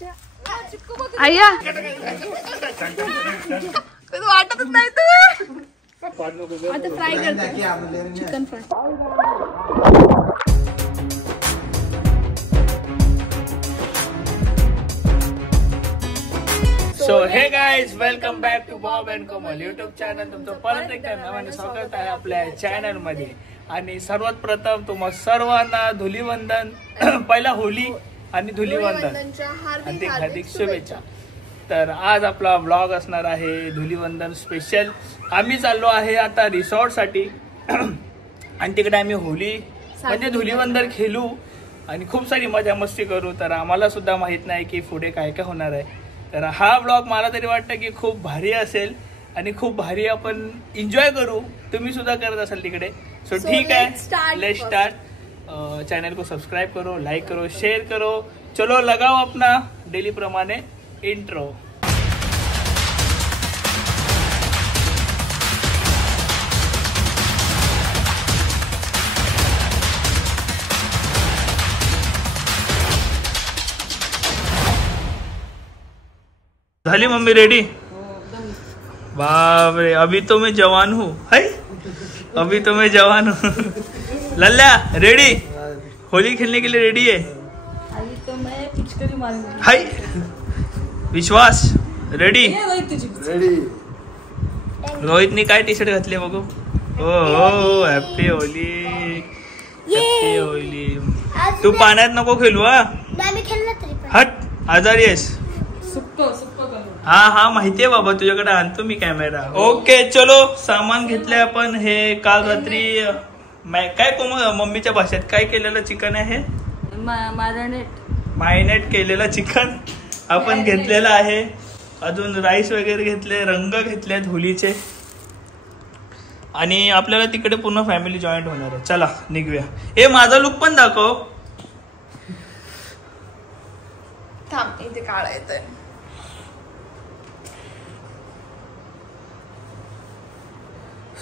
आया वाटतच नाही तू आता फ्राय करते chicken fry. So hey guys, welcome back to Bob and Komal YouTube channel. तुमचं परत एकदा नव्याने स्वागत आहे आपल्या चॅनल मध्ये. आणि सर्वात प्रथम तुम्हा सर्वांना धुलीवंदन, पहिला होली आणि धुलीवंदन हार्दिक हार्दिक शुभेच्छा. तर आज आपला ब्लॉग असणार आहे धुलीवंदन स्पेशल. आम्ही चाललो आहे आता रिसॉर्ट साठी आणि तिकडे आम्ही होली म्हणजे धुलीवंदन खेळू आणि खूप सारी मजा मस्ती करू. तर आम्हाला सुद्धा माहित नाही की पुढे काय काय होणार आहे. तर हा ब्लॉग मला तरी वाटतं की खूप भारी असेल आणि खूप भारी आपण एन्जॉय करू. तुम्ही सुद्धा करत असाल तिकडे. सो ठीक आहे, लेट्स स्टार्ट. चैनल को सब्सक्राइब करो, लाइक करो, शेयर करो. चलो लगाओ अपना डेली प्रमाणे इंट्रो. झाली मम्मी रेडी? बाप रे, अभी तो मैं जवान हूँ. हाय, अभी तो मैं जवान हूँ. लल्ला रेडी? होली खेलने के लिए रेडी है? अभी तो मैं पिचकारी मारूंगी. हाय, विश्वास रेडी? रेडी. रोहितने काय टी शर्ट घातले बघू. हो, हॅपी होली, हॅपी होली. तू पाण्यात नको खेळू हा. हट, आजारी आहेस. हा हा माहितीये बाबा, तुझ्याकडे आणतो मी कॅमेरा. ओके चलो, सामान घेतले आपण. हे काल रात्री काय मम्मीच्या भाषेत काय केलेलं चिकन आहे? मॅरिनेट केलेलं चिकन आपण घेतलेलं आहे. अजून राईस वगैरे घेतले, रंग घेतलेत होलीचे. आणि आपल्याला तिकडे पूर्ण फॅमिली जॉईंट होणार आहे. चला निघूया. हे माझा लुक पण दाखव. थांब, इथे काळा येतोय.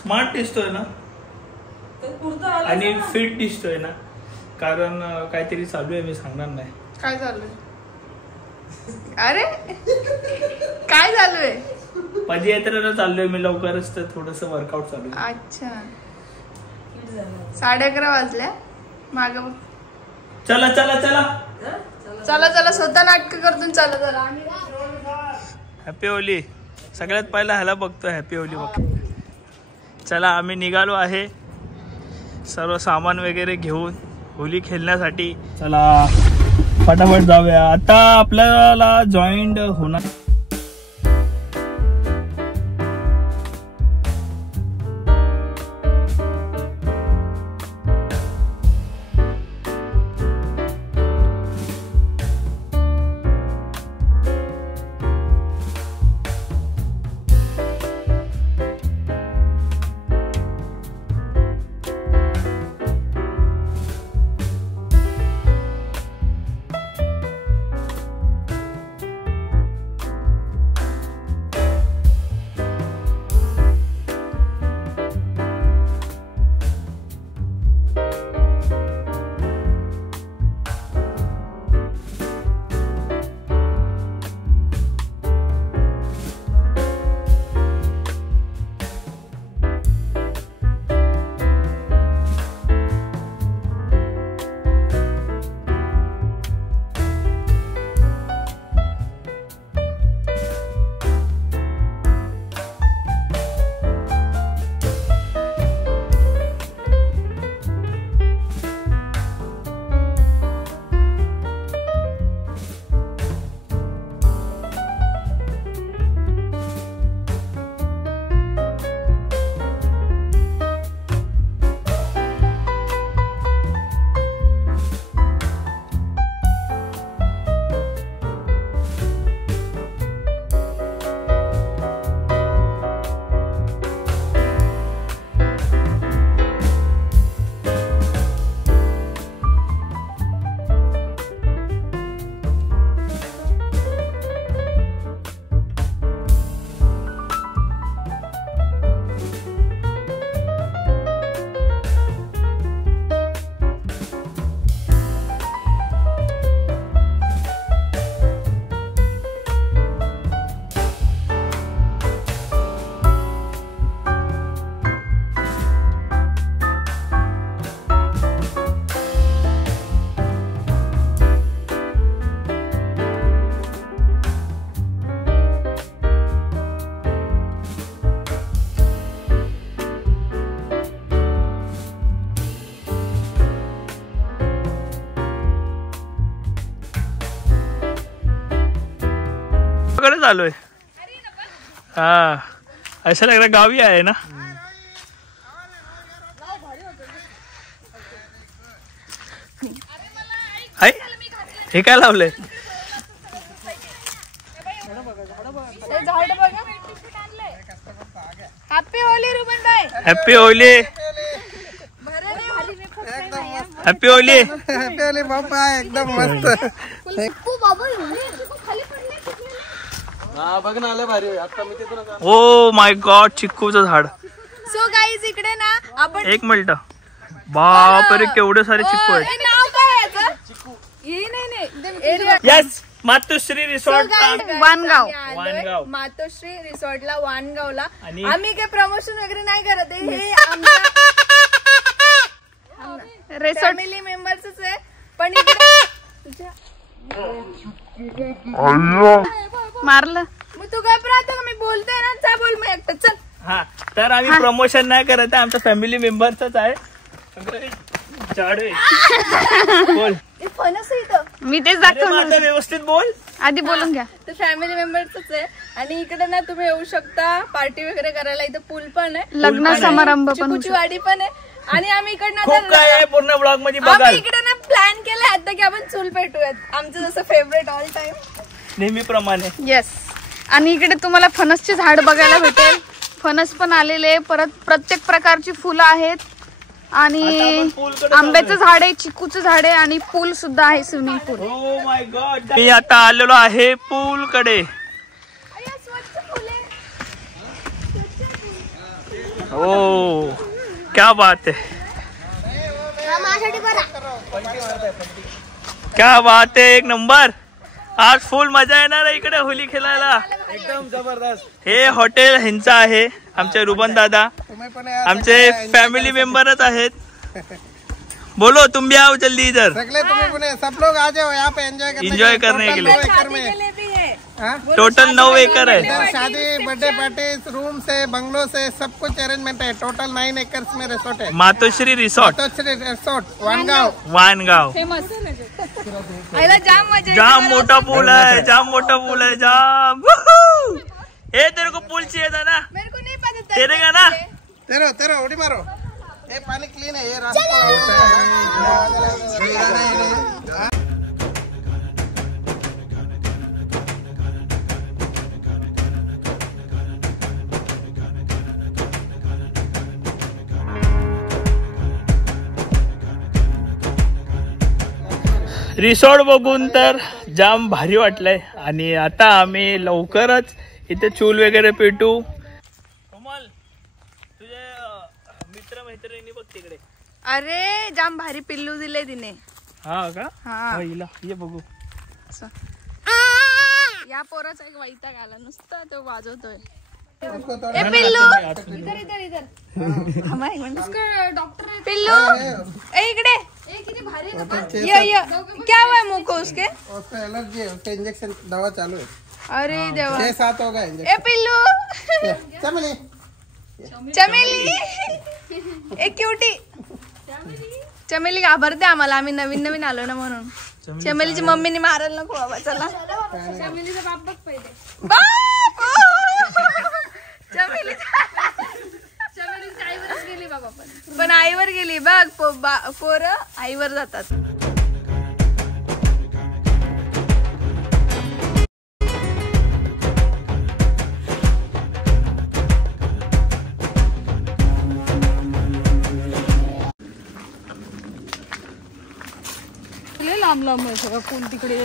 स्मार्ट दिसतोय ना आणि फिट दिसतोय ना. कारण काहीतरी चालू आहे, मी सांगणार नाही काय चालू. अरे काय चालू आहे? पदयात्रेला चाललोय मी लवकरच, तर थोडस वर्कआउट चालू आहे. अच्छा, 11:30 वाजल्या. माग चला चला चला चला चला, स्वतः नाटक करतून चला चला. Happy Holy. सगळ्यात पहिला ह्याला बघतो, हॅपी होली बघ. चला आम्ही निघालो आहे सर्व सामान वगैरे घेऊन होली खेळण्यासाठी. चला फटाफट जाऊया. आता आपल्याला जॉईंट होणार. चालू आहे. हाँ ऐसा लग रहा गाँव ही आए ना. हाय हे काय लावलंय. हॅपी होली रुबन भाई. Happy Holi. Happy Holi. Happy Holi बाप्पा एकदम मस्त. बघ ना आलं भारी. आता मी तिथून ओ माय गॉड चिक्कूचं झाड. सो गाईज इकडे ना आपण एक मिनिट. बापरे केवढे सारे चिक्कू आहेत. नाव काय याचं? नाही यस मातोश्री रिसॉर्ट वानगाव. वानगाव. मातोश्री रिसॉर्टला वानगावला. आणि आम्ही काही प्रमोशन वगैरे नाही करत आहे. हे रिसॉर्ट फॅमिली मेंबर्सच आहे. पण मारलं मग तू काय राहतो मी बोलते ना. चा बोल मग एकटं चल. हा तर आम्ही प्रमोशन नाही करत आहे. आमच्या फॅमिली मेंबरच आहे. झाड बोल. ते फणस आहे इथं. मी तेच अरे दाखवणार. माझं व्यवस्थित बोल. आधी बोलून घ्या. तर फॅमिली मेंबर्सच आहे. आणि इकडे ना तुम्ही येऊ शकता पार्टी वगैरे करायला. इथं पूल पण आहे. लग्न समारंभ पण चिकूची वाडी पण आहे. आणि आम्ही इकडनं खूप काय आहे पूर्ण ब्लॉग मध्ये आम्ही बघाल. इकडे ना प्लॅन केलाय आता की आपण चूल पेटूयात. आमचं जसं फेवरेट ऑल टाइम नेहमीप्रमाणे. येस. आणि इकडे तुम्हाला फणसचे झाड बघायला भेटेल. फणस पण आलेले. परत प्रत्येक प्रकारची फुलं आहेत. आणि आंब्याचं झाड आहे, चिकूचं झाड आहे आणि पूल सुद्धा आहे. Swimming pool. O my God. मी आता आलेलो आहे पूल कडे. ओ क्या बात है. क्या बात है. एक नंबर. आज फुल मजा येणार आहे इकडे होली खेळायला. एकदम जबरदस्त. हे हॉटेल ह्यांचं आहे. आमचे रुबन दादा तुम्ही पण आमचे फॅमिली मेंबरच आहेत. बोलो तुम भी आओ जल्दी इधर. सगळे तुम्ही पण सब लोग आ जाओ यहाँ पे एंजॉय करने के लिए. एकड़ में टोटल 9 एकड़ है. इधर शादी बर्थडे पार्टी रूम से बंगलो से सब कुछ अरेंजमेंट है. टोटल 9 एकर्स में रिसोर्ट है. मातोश्री रिसॉर्ट रिसोर्ट वानगाव. वानगाव. जाम मजा. जाम मोठा पूल है. जाम मोठा पूल है. जाम. वूहू! ए तेरे को पूल चाहिए था ना. मेरे को नहीं पता. तेरे का ना. तेरो तेरो उड़ी मारो. ये पानी क्लीन है. ये रास्ता रिसॉर्ट बघून तर जाम भारी वाटलंय. आणि आता आम्ही लवकरच इथे चूल वगैरे पेटू. कोमल तुझे मित्र मैत्रिणी बघ तिकडे. अरे जाम भारी पिल्लू दिले तिने. हा का. हा. ये बघू. या पोराचा एक वैताग आला. नुसतं तो वाजवतोय. ए पिल्लू इधर इधर इधर. डॉक्टर पिल्लू ए इकडे. किती भारी. ये क्या हुआ है मुंह को उसके. उसको एलर्जी है. उसका इंजेक्शन दवा चालू है. अरे देवा. 6-7 हो गए ए पिल्लू. चमेली. चमेली एक क्यूटी. चमेली घाबरते आम्हाला. आम्ही नवीन नवीन आलो ना म्हणून. चमेलीची मम्मीने मारायला नको बाबा. चला चमेलीचा बाप बघ पहिले. चमेलीची आईवरच गेली बाबा. पण आईवर गेली बघ. पोरं आईवर जातात. लांब लांब सगळं पूल तिकडे.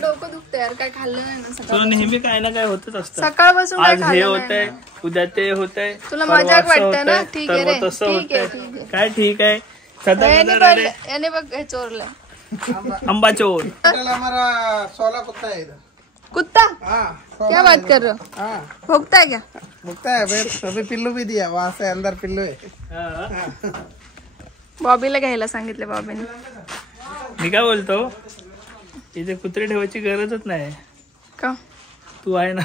डोकं दुखतं यार. काय खाल्लं नाही ना सकाळ. तुला नेहमी काय ना काय होतच असतं. सकाळपासून आज हे होतंय उद्या ते होतंय. तुला मजाक वाटतंय ना. ठीक आहे रे. तसं ठीक आहे होतंय. ठीक आहे. काय ठीक आहे. सदा याने बघ हे चोरलंय. अंबा चोर. टोटल हमारा 16 कुत्ता है इधर. कुत्ता. हाँ क्या बात कर रहे हो. हाँ भोगता है क्या. भुगता है. अभी पिल्लू भी दिया. वहाँ से अंदर पिल्लू है. बॉबीला घ्यायला सांगितले बॉबीने. मी काय बोलतो इथे कुत्रे ठेवायची गरजच नाही. का तू आहे ना.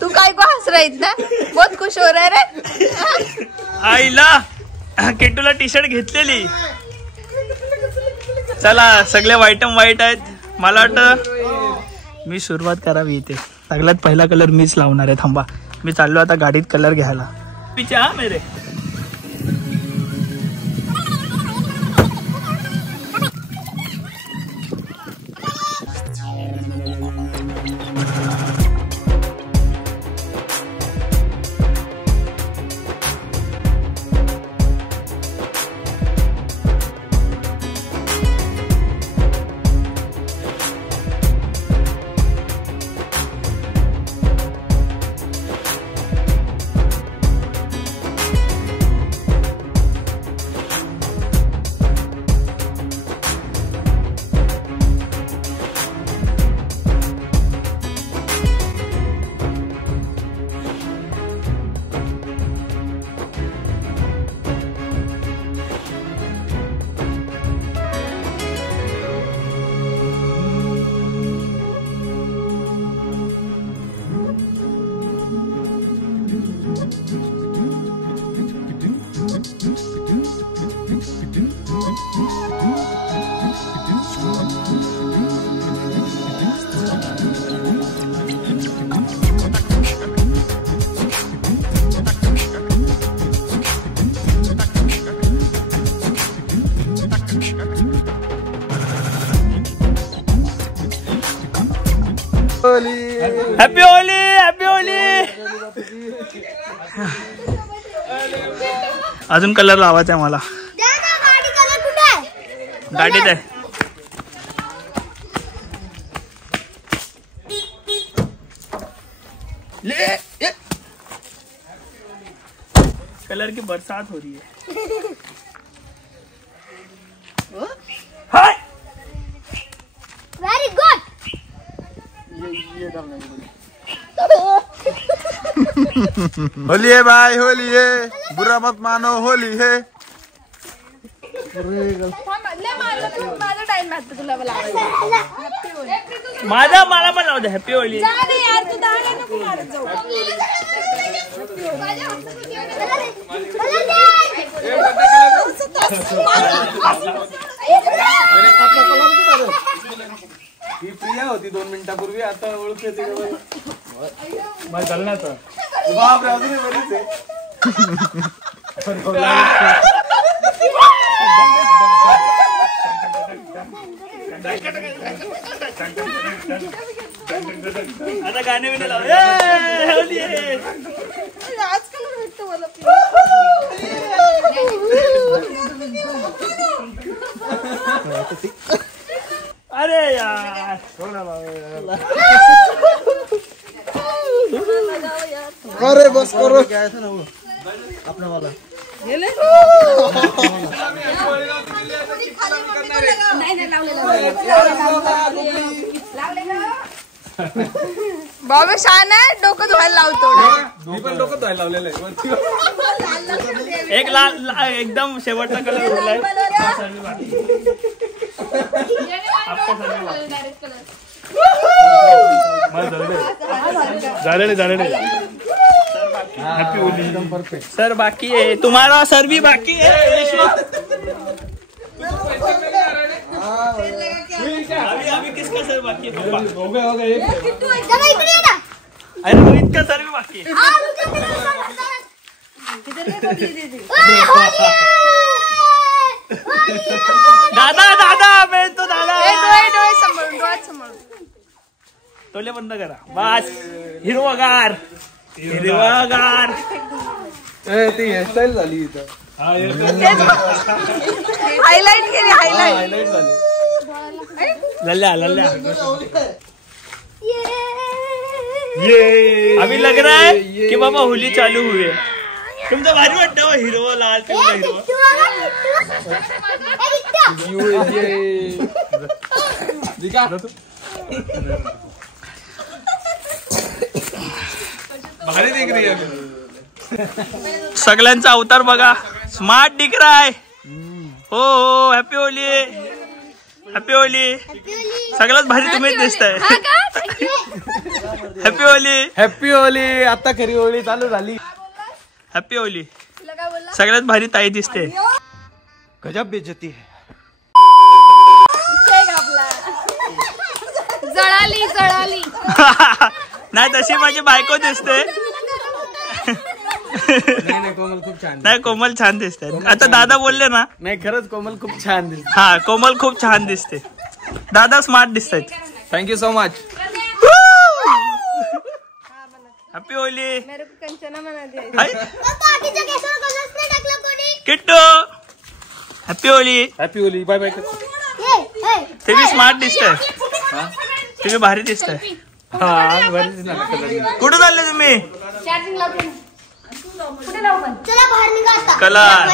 तू काय को हस रहा आहेत ना, बहुत खुश हो रहा रे. आईला किट्टूला टी शर्ट घेतलेली. चला सगळे आयटम वाईट आहेत. मला वाटतं मी सुरुवात करावी इथे. सगळ्यात पहिला कलर मीच लावणार आहे. थांबा मी चाललो आता गाडीत कलर घ्यायला. पीछे हा मेरे. हॅपी होली. Happy Holy. अजून कलर लावायचा आहे मला. गाडीत आहे. कलर की बरसात हो रही है. Hi very good. होली है भाई, होली है, बुरा मत मानो, होली है. माझा मला पण लावू दे. हॅपी होली. ही प्रिया होती 2 मिनिटापूर्वी, आता ओळख येते माझ्या चालण्याचा. बाप रे, अजूनही बरीच आहे. आता गाणे बिने लाव. होली आहे. अरे यार अरे बस करो. क्या ऐसा ना वो अपना वाला. बाबा शान आहे. डोकं धुवायला लावतो. मी पण डोकं धुवायला लावलेलं आहे. एक लाल एकदम शेवटचा कलर उरलाय. हॅपी होली. सर बाकी है, तुम्हारा सर भी बाकी है. अभी किसका सर बाकी है? हो गया. अरे रोहित का सर भी बाकी है. दादा दादा मैं तो दादा. डोळे सांभाळून, डोळ्यात सांभाळून. टोले बंद करा. बस हिरवगार हिरवगार. ती हेअरस्टाईल झाली इथं. हायलाइट केली. हायलाइट झाली. लल्ल्या लल्ल्या. ये अभी लग रहा है कि बाबा होली चालू हुई है. तुमचं भारी वाटतं हिरवं लाल पिवळं हिरवं. भारी दिख रही है. सगळ्यांचा अवतार बघा. स्मार्ट दिख रहा है. हो हो. हॅपी होली. Happy Holy. सगळ्यात भारी तुम्हीच दिसताय. हॅपी होली. Happy Holy. आता खरी होळी चालू झाली. Happy Holy. सगळ्यात भारी ताई दिसते. गजब बेइज्जती है. जळाली जळाली. नाही तशी माझी बायको दिसते. नाही कोमल खूप छान. नाही कोमल छान दिसते. आता दादा बोलले ना. नाही खरंच कोमल खूप छान दिसते. हा कोमल खूप छान दिसते. दादा स्मार्ट दिसतात. Thank you so much. Happy Holi. Kanchana Kittu happy Holi. Happy Holi. Bye bye. ते बी स्मार्ट दिसतंय. ते बी भारी दिसतंय. हा बरीच ना. कुठं चालले तुम्ही. चला बाहेर निघा आता. कलर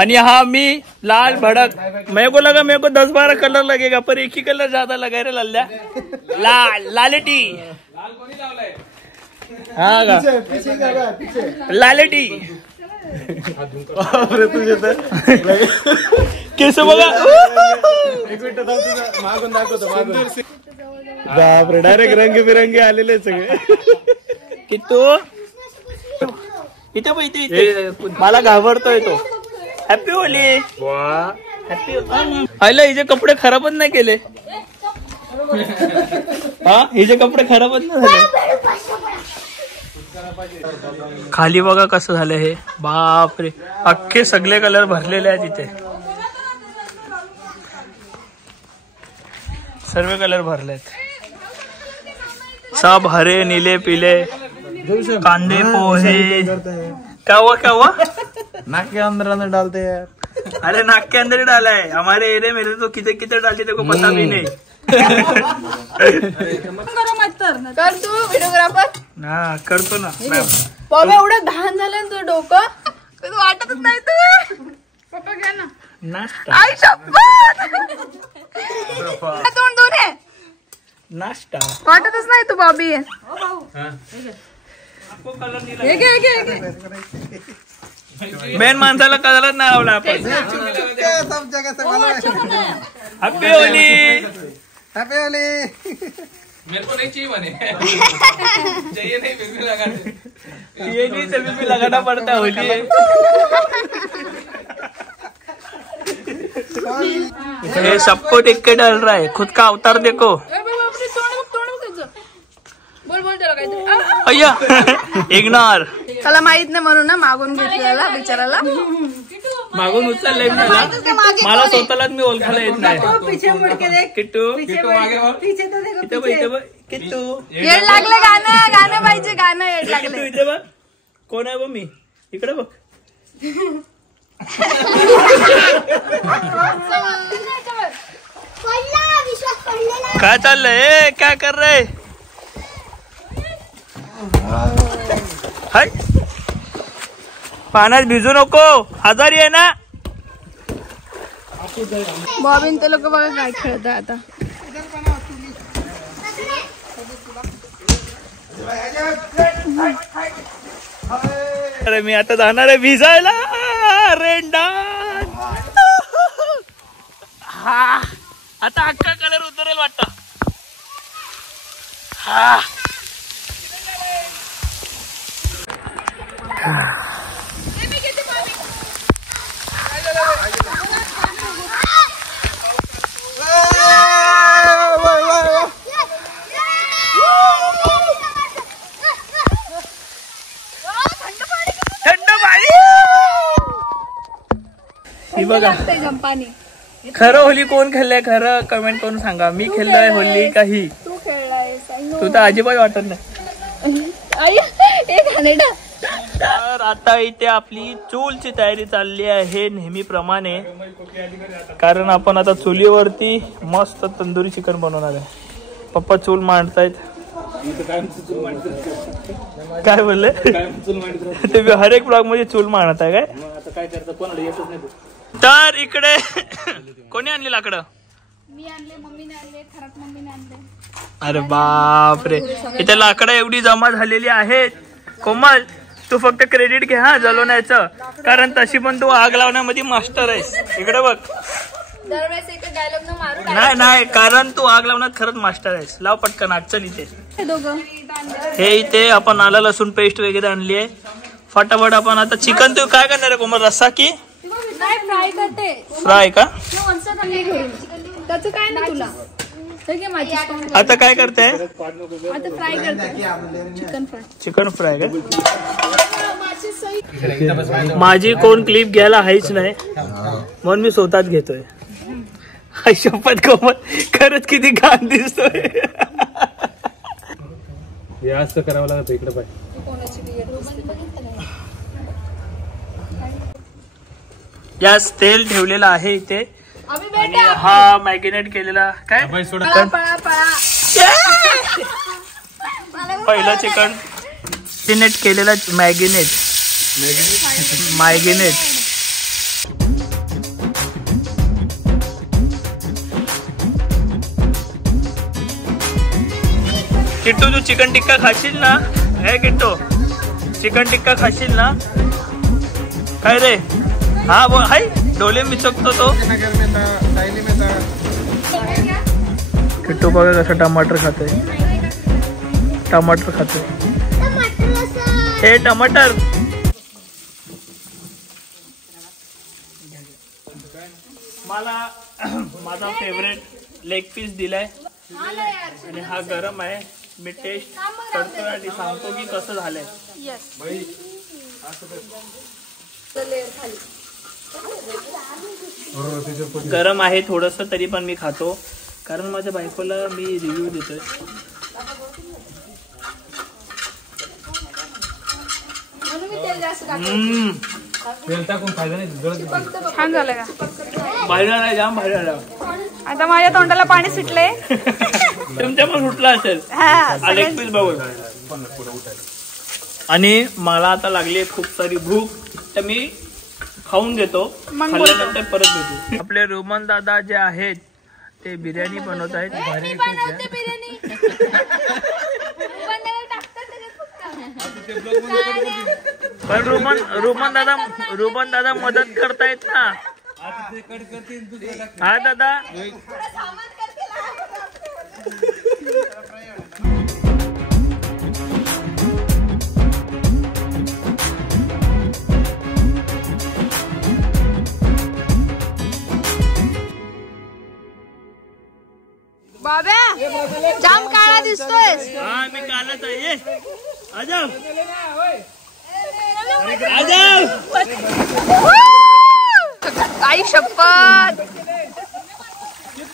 आणि हा मी लाल भड़क. मेरे को लगा मेरे को 10-12 कलर लगेगा पर एक ही कलर ज्यादा लगा रे लल्ल्या. लालटी. हा का लालटी. केस बघा. एक मिनिट मागून दाखवतो. मागून बापरे डायरेक्ट रंगबिरंगी आलेले सगळे. किट्टू इथे इथे मला घाबरतोय तो. हॅपी होली. हॅपी. आयला हिचे कपडे खराबच नाही केले. हा हिचे कपडे खराबच नाही झाले. खाली बघा कसं झालं हे. बापरे अख्खे सगळे कलर भरलेले आहेत इथे. सर्व कलर भरलेत. सब हरे नीले पीले. कांदे पोहे क्या हुआ. नाक के अंदर डालते हैं. अरे नाक के अंदर ही डाला है. हमारे एरिया में तो किधर डालते तेरे को पता भी नहीं. कर तू व्हिडिओग्राफर. हा करतो ना. बाबा एवढं घाण झालं ना तुझं डोकं. तुझं वाटतच नाही तू. पप्पा घ्या ना. नाश्ता. आई शपथ. तोंड दोन आहे. नाश्ता वाटतच नाही तू बॉबी आहे. मेन माणसाला कलरच नाही लावला आपण. हॅपी होली. Happy Holy. मेरे को नहीं चाहिए मने. चाहिए नहीं फिर भी लगा दे. ये नहीं सभी पे लगाना पड़ता है. होली है. ये सबको देख के डर रहा है. खुद का अवतार देखो. बोल बोल त्याला काहीतरी. अय्या इग्नोर. त्याला माहित नाही म्हणून ना मागून घेतलेला बिचाराला. मागून उचललंय मला. मला स्वतःलाच मी ओळखायला येत नाही. किट्टू इथे बघ इथे बघ. किट्टू येड लागलं गाणं. गाणं पाहिजे गाणं. येड किट्टू लागलं. इथे बघ. कोण आहे बघ मी इकडे बघ. काय चाललंय. काय कर रहे. हाय पाण्यात भिजू नको. आजारी आहे ना. बॉबीन ते लोक बघा काय खेळत आता. अरे मी आता जाणार आहे भिजायला. रेंडा. हा आता अख्खा कलर उतरेल वाटतं. हा थंड पाणी. ही बघा जंपानी. खरं होली कोण खेळलंय. खरं कमेंट करून सांगा. मी खेळलोय होली काही. तू खेळलाय. तू तर अजिबात वाटत नाही. आई एक घाणेरडा. तर आता इथे आपली चूलची तयारी चालली आहे नेहमीप्रमाणे. कारण आपण आता चुलीवरती मस्त तंदुरी चिकन बनवणार आहे. पप्पा चूल मांडतायत. काय बोलले. ते हर एक ब्लॉग मध्ये चूल मांडत आहे काय. तर इकडे कोणी आणली लाकडं. मी आणले. मम्मीने आणले. खरात मम्मीने आणले. अरे बाप रे. इथे लाकडं एवढी जमा झालेली आहेत. कोमल तू फक्त क्रेडिट घे हा जलवण्याचं, कारण तशी पण तू आग लावण्यामध्ये मास्टर आहेस. इकडे बघ. नाही, कारण तू आग लावण्यात खरंच मास्टर आहेस. लाव पटकन आग. चल इथे हे इथे आपण आलं लसूण पेस्ट वगैरे आणली आहे. फटाफट आपण आता चिकन तू काय करणार आहे कोमल, रस्सा की फ्राय करते. फ्राय का? त्याचं काय नाही तुला. आता काय करते? आता फ्राय करते चिकन फ्राय का? माझी कोण क्लिप घ्यायला आहेच नाही म्हणून मी स्वतःच घेतोय. शपथ कोमल खरंच किती घाण दिसतोय. हे असं करावं लागतं. इकडे पाय यास तेल ठेवलेलं आहे इथे आणि हा मॅगिनेट केलेला काय पहिलं चिकन मॅगिनेट केलेला मॅगिनेट किट्टू तू चिकन टिक्का खाशील ना? हे किट्टू चिकन टिक्का खाशील ना? काय रे? हा बोल. हाय डोले मिसकतो तो किट्टू. बघा कसं टमाटर खातोय. हे टमाटर मला माझा फेवरेट लेग पीस दिलाय आणि हा गरम आहे. मी टेस्ट करतोय आणि सांगतो की कसं झालंय. गरम आहे थोडस तरी पण मी खातो कारण माझ्या बायकोला मी रिव्ह्यू देतोय. तेल टाकून फायदा नाही. छान झालं का? बाहेर नाही जाम बाहेर आला. आता माझ्या तोंडाला पाणी सुटले. तुमच्या पण सुटला असेल लेग पीस बघून. आणि मला आता लागली खूप सारी भूक तर मी खाऊन घेतो. खाल्ल्यानंतर परत भेटू. आपले रोमन दादा जे आहेत ते बिर्याणी बनवत आहेत. पण रोमन दादा मदत करतायत ना. हा दादा बाब्या जाम काळा दिसतोय. हा मी कालच आहे. आजाव आई शपथ.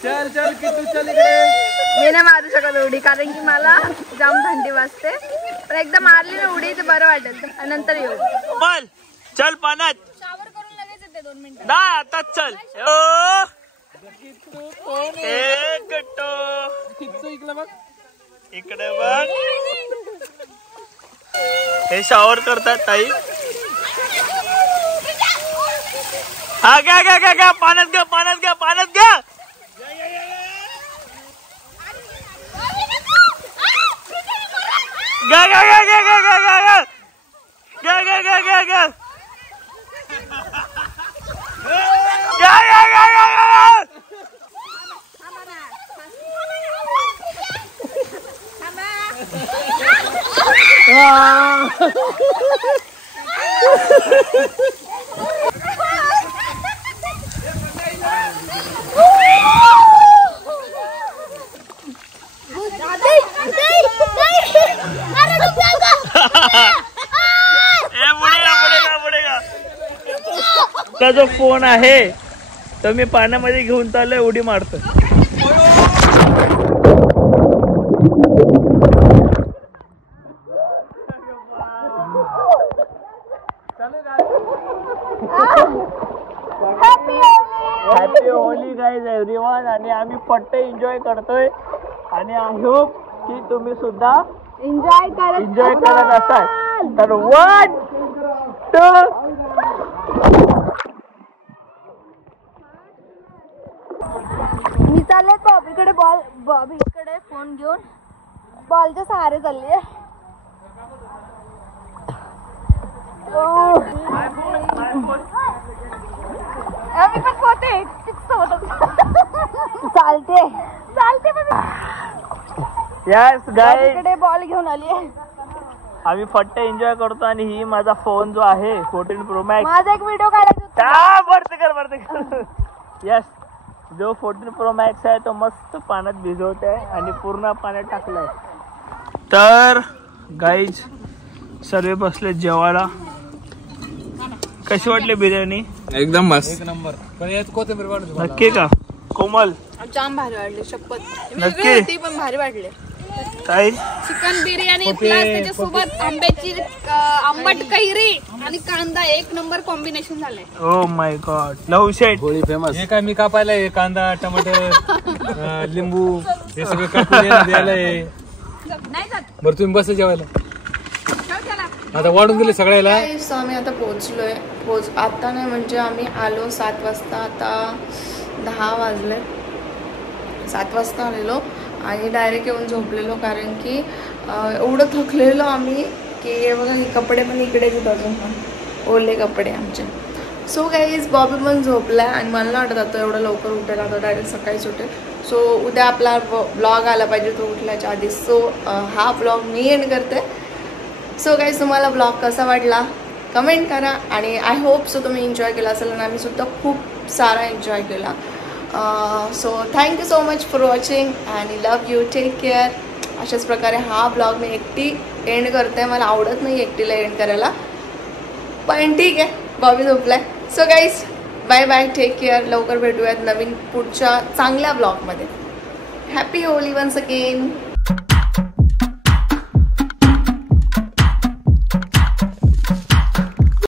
चल किट्टू चल इकडे. मी नाही मारू शकत उडी कारण की मला जाम थंडी वाजते. पण एकदा मारली ना उडी तर बरं वाटेल. नंतर येऊ. बोल चल पाण्यात. शावर करून लगेच येते 2 मिनिटं. नाही आताच चल. इकडे बघ. हे शावर करतात ताई. हा घ्या पाण्यात घ्या. जो फोन आहे तो मी पाण्यामध्ये घेऊन चाललोय उडी मारतो. Happy Holy guys everyone. आणि आम्ही पट्टे एन्जॉय करतोय आणि आय होप की तुम्ही सुद्धा एन्जॉय करत असाल. तर 1 2 मी चालले बॉबीकडे फोन घेऊन बॉलच्या सहारे चालली. आम्ही पण पोहते चालते चालते यस गाईस, इकडे बॉल घेऊन आली आहे. आम्ही फट्ट एन्जॉय करतो आणि ही माझा फोन जो आहे 14 Pro Max. माझा एक व्हिडिओ काढायचा भरते कर. यस, जो 14 Pro Max आहे तो मस्त पाण्यात भिजवत आहे आणि पूर्ण पाण्यात टाकलाय. तर गाईज सर्व बसले जेवायला. कशी वाटली बिर्याणी? एकदम मस्त. नक्की का कोमल? जाम भारी वाटली शपथ. नक्की ती पण भारी वाटली. काय चिकन बिर्याणी प्लस त्याच्यासोबत आंब्याची आंबट कैरी आणि कांदा एक नंबर कॉम्बिनेशन झालंय. Oh my God. लव शेट फेमस. हे काय मी कापायला कांदा टमाटर लिंबू हे सगळं कापून द्यायलाय. बरं तुम्ही बस जेवायला. आता वाढून दिले सगळ्याला. आम्ही आता पोहोचलोय. आता नाही म्हणजे आम्ही आलो 7 वाजता. आता 10 वाजले. 7 वाजता आलेलो आणि डायरेक्ट येऊन झोपलेलो कारण की एवढं थकलेलो आम्ही की बघा हे कपडे पण इकडेच आहेत अजून पण ओले कपडे आमचे. सो गाईज बॉबी पण झोपलाय आणि मला नाही वाटत आता एवढं लवकर उठेल. आता डायरेक्ट सकाळीच उठेल. सो उद्या आपला ब्लॉग आला पाहिजे तो उठल्याच्या आधी. सो हा ब्लॉग मी एंड करते. सो गाईज तुम्हाला ब्लॉग कसा वाटला कमेंट करा आणि आय होप सो तुम्ही एन्जॉय केला असेल आणि आम्ही सुद्धा खूप सारा एन्जॉय केला. So thank you so much for watching आणि लव यू. Take care. अशाच प्रकारे हा ब्लॉग मी एकटी एंड करते. मला आवडत नाही एकटीला एंड करायला पण ठीक आहे. बॉबी झोपलाय. So guys bye bye. Take care. लवकर भेटूयात नवीन पुढच्या चांगल्या ब्लॉगमध्ये. Happy Holi once again.